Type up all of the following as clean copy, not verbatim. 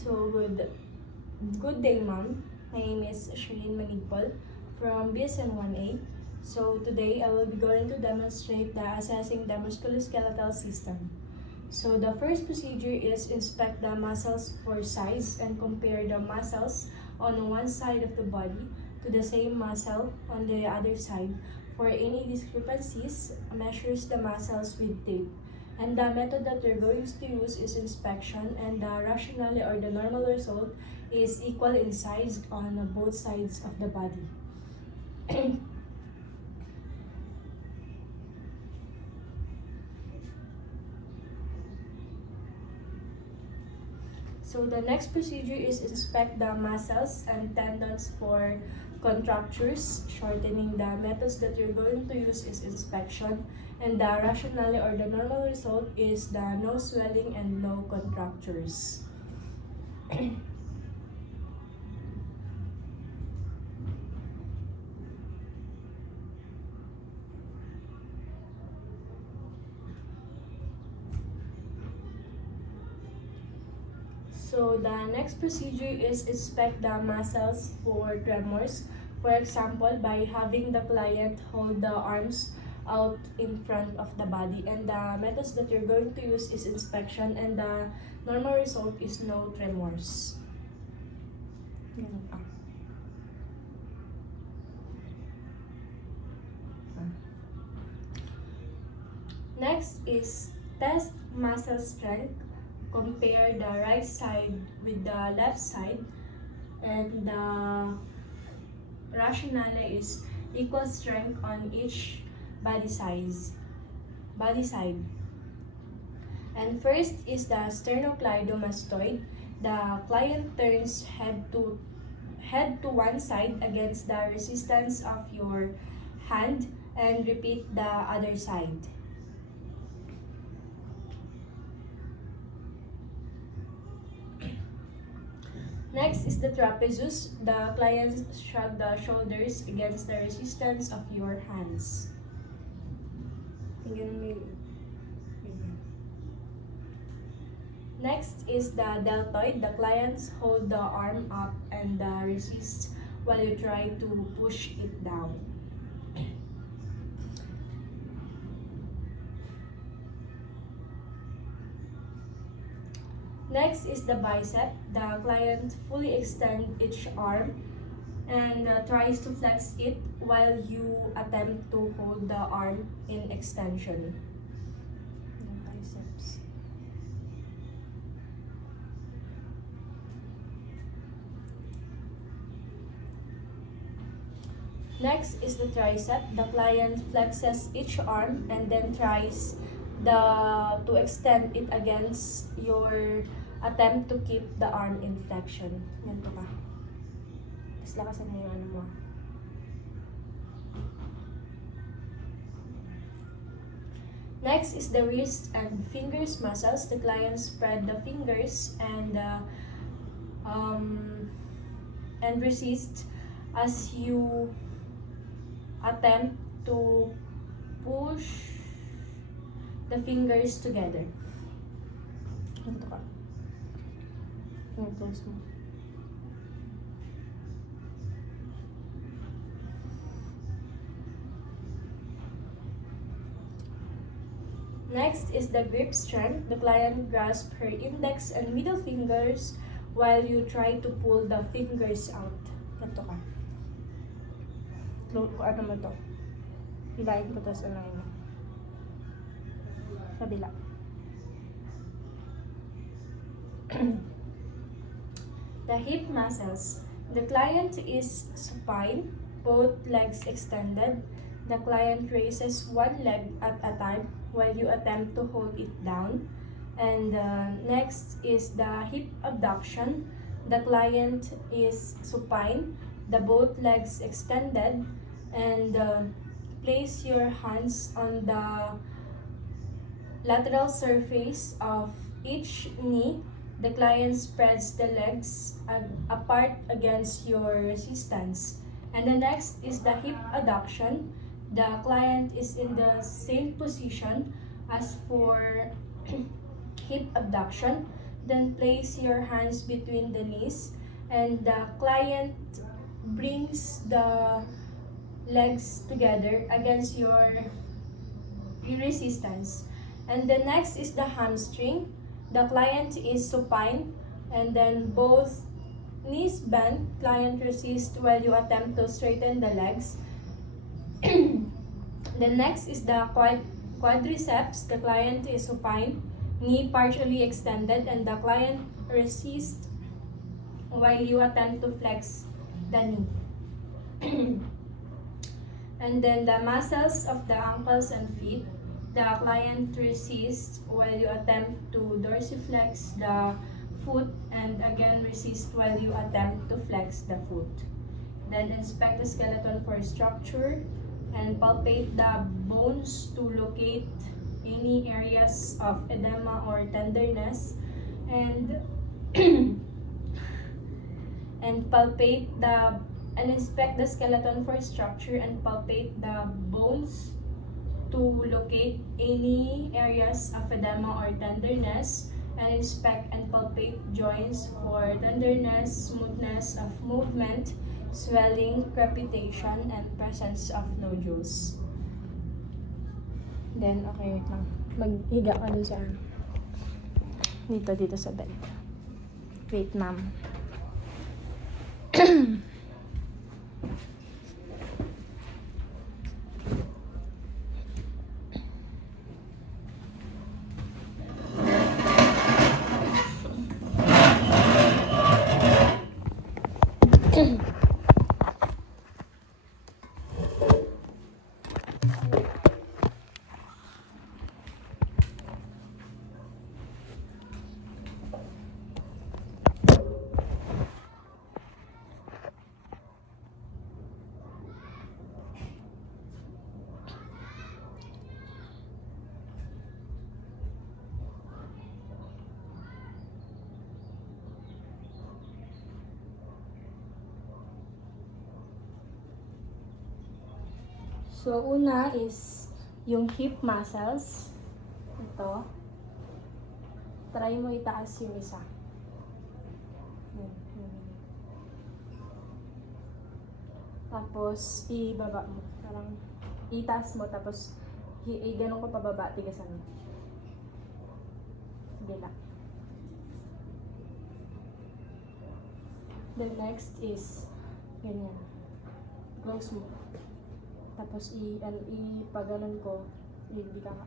So good day, ma'am. My name is Shireen Manigpol from BSN 1A. So today I will be going to demonstrate the assessing the musculoskeletal system. So the first procedure is inspect the muscles for size and compare the muscles on one side of the body to the same muscle on the other side. For any discrepancies, measures the muscles with tape. And the method that we're going to use is inspection, and the rationale or the normal result is equal in size on both sides of the body. So the next procedure is inspect the muscles and tendons for contractures, shortening. The methods that you're going to use is inspection, and the rationale or the normal result is the no swelling and no contractures. So the next procedure is inspect the muscles for tremors. For example, by having the client hold the arms out in front of the body. And the methods that you're going to use is inspection, and the normal result is no tremors. Ganun pa. Next is test muscle strength. Compare the right side with the left side, and the rationale is equal strength on each body side. And first is the sternocleidomastoid. The client turns head to one side against the resistance of your hand, and repeat the other side. Next is the trapezius. The client shrug the shoulders against the resistance of your hands. Next is the deltoid. The clients hold the arm up and resist while you try to push it down. Next is the bicep. The client fully extends each arm and tries to flex it while you attempt to hold the arm in extension. The biceps. Next is the tricep. The client flexes each arm and then tries to extend it against your attempt to keep the arm in flexion. Ganito ka. Tapos lakasan mo yung ano mo. Next is the wrist and fingers muscles. The client spread the fingers and resist as you attempt to push the fingers together. Ganito ka. Close mo. Next is the grip strength. The client grasps her index and middle fingers while you try to pull the fingers out. Ganito ka. Ano mo to? Hilahin ko tapos ano mo. Kabila. The hip muscles. The client is supine, both legs extended. The client raises one leg at a time while you attempt to hold it down. And next is the hip abduction. The client is supine, the both legs extended, and place your hands on the lateral surface of each knee. The client spreads the legs apart against your resistance. And the next is the hip adduction. The client is in the same position as for hip abduction. Then place your hands between the knees, and the client brings the legs together against your resistance. And the next is the hamstring. The client is supine, and then both knees bend. Client resist while you attempt to straighten the legs. The next is the quadriceps. The client is supine, knee partially extended, and the client resists while you attempt to flex the knee. And then the muscles of the ankles and feet. The client resists while you attempt to dorsiflex the foot, and again resist while you attempt to flex the foot. Then inspect the skeleton for structure and palpate the bones to locate any areas of edema or tenderness, and inspect the skeleton for structure and palpate the bones to locate any areas of edema or tenderness, and inspect and palpate joints for tenderness, smoothness of movement, swelling, crepitation, and presence of nodules. Then, okay, wait lang. Maghiga ka dun sa dito sa bed. Wait, ma'am. So, una is yung hip muscles. Ito. Try mo itaas yung isa. Tapos, ibaba mo. Parang, itaas mo, tapos, ganun ko pababa, tigasan mo. Sige lang. The next is, ganyan. Close mo. Tapos, ipaganon ko, hindi ka mo.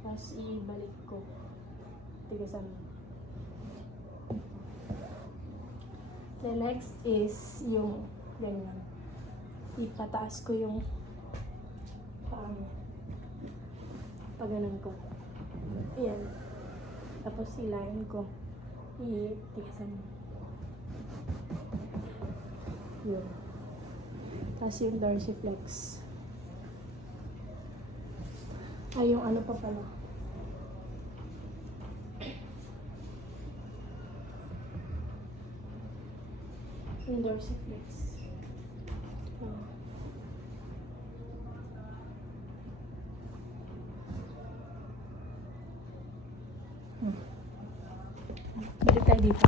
Tapos, ibalik ko. Tigasan mo. The next is yung ganyan. Ipataas ko yung paganon ko. Ayan. Tapos, ilayin ko. Tigasan mo. Yun. Tapos yung dorsiflex. Ay, yung ano pa pala. Yung dorsiflex. Oh. Balik tayo dito.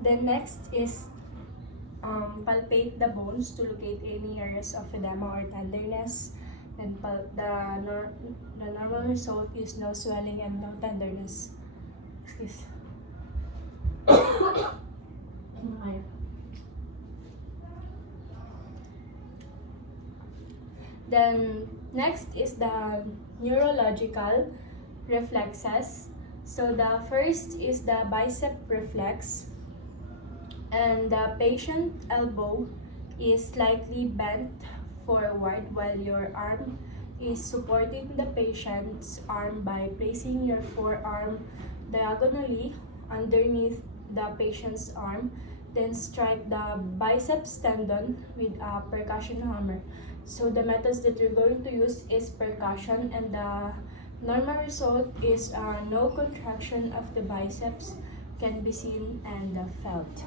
Then next is palpate the bones to locate any areas of edema or tenderness. And the normal result is no swelling and no tenderness. Excuse. Then next is the neurological reflexes. So the first is the bicep reflex, and the patient elbow is slightly bent forward while your arm is supporting the patient's arm by placing your forearm diagonally underneath the patient's arm. Then strike the biceps tendon with a percussion hammer. So the methods that you're going to use is percussion, and the normal result is no contraction of the biceps can be seen and felt.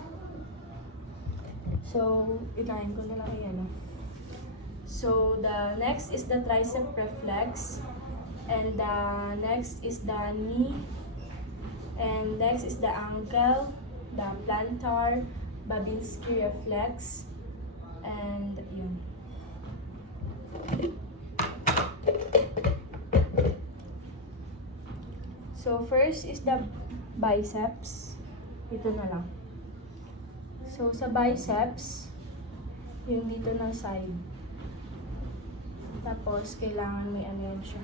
So, ilahin ko na lang yan. So, the next is the tricep reflex, and the next is the knee, and next is the ankle, the plantar, Babinski reflex, and yun. So, first is the biceps. Ito na lang. So, sa biceps, yung dito na side. Tapos, kailangan may ano yan siya.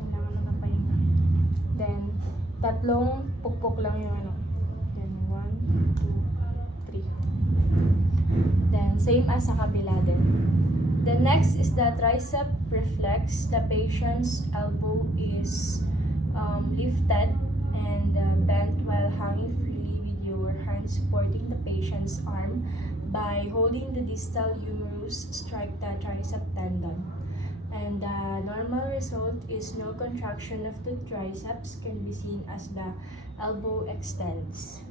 Kailangan nakapahinga. Then, tatlong pukpok lang yung ano. Then, 1, 2, 3. Then, same as sa kabila din. The next is the tricep reflex. The patient's elbow is lifted and bent while hanging freely with your hand supporting the patient's arm. By holding the distal humerus, strike the tricep tendon. And the normal result is no contraction of the triceps can be seen as the elbow extends.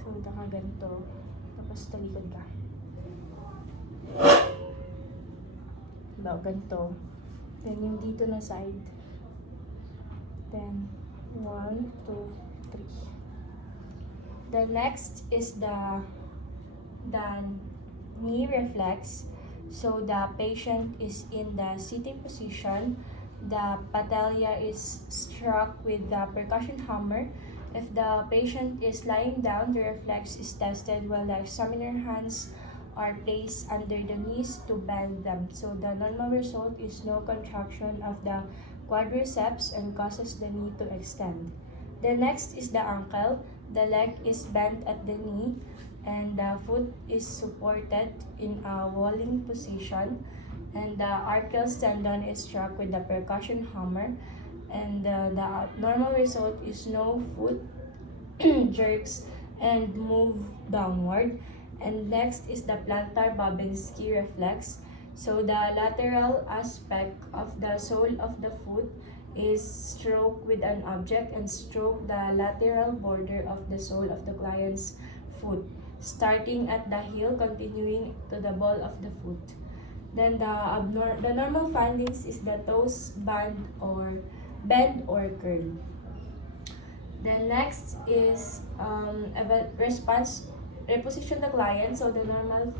So, nakaganto. Tapos talikod ka. Diba, ganito. Then, yung dito na side. Then, 1, 2, 3. The next is the knee reflex. So, the patient is in the sitting position. The patella is struck with the percussion hammer. If the patient is lying down, the reflex is tested while the examiner hands are placed under the knees to bend them. So the normal result is no contraction of the quadriceps and causes the knee to extend. The next is the ankle. The leg is bent at the knee and the foot is supported in a walling position, and the Achilles tendon is struck with the percussion hammer, and the normal result is no foot jerks and move downward. And next is the plantar Babinski reflex. So the lateral aspect of the sole of the foot is stroke with an object and stroke the lateral border of the sole of the client's foot, starting at the heel, continuing to the ball of the foot. Then the normal findings is the toes bend or curl. Then next is reposition the client. So the normal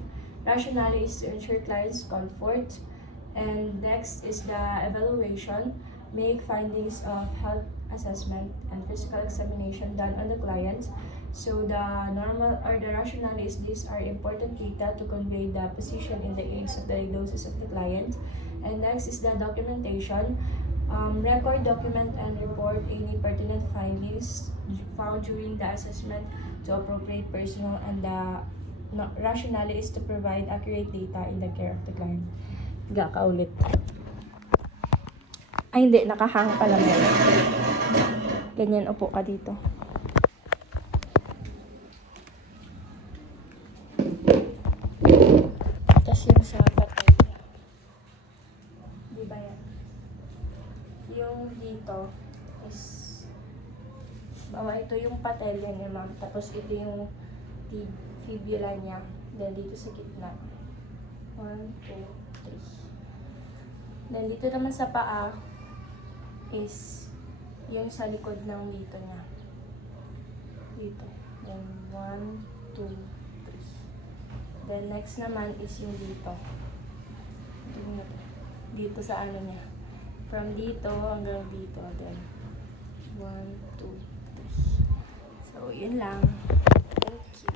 rationale is to ensure client's comfort. And next is the evaluation. Make findings of health assessment and physical examination done on the client. So the normal or the rationale is these are important data to convey the position in the aids of diagnosis of the client. And next is the documentation. Record, document, and report any pertinent findings found during the assessment to appropriate personnel, and the rationale is to provide accurate data in the care of the client. Gakaulit. Ay, hindi. Nakahang pala mo. Ganyan, upo ka dito. Tapos yung sa patella. Di ba yan? Yung dito is ito yung patella niya, ma'am. Tapos ito yung fibula niya. Then dito sa gitna. 1, 2, 3. Then dito naman sa paa is yung sa likod ng dito niya. Dito. Then 1, 2, 3. Then next naman is yung dito. Dito sa ano niya. From dito hanggang dito. Then 1, 2, 3. So, yun lang. Thank you.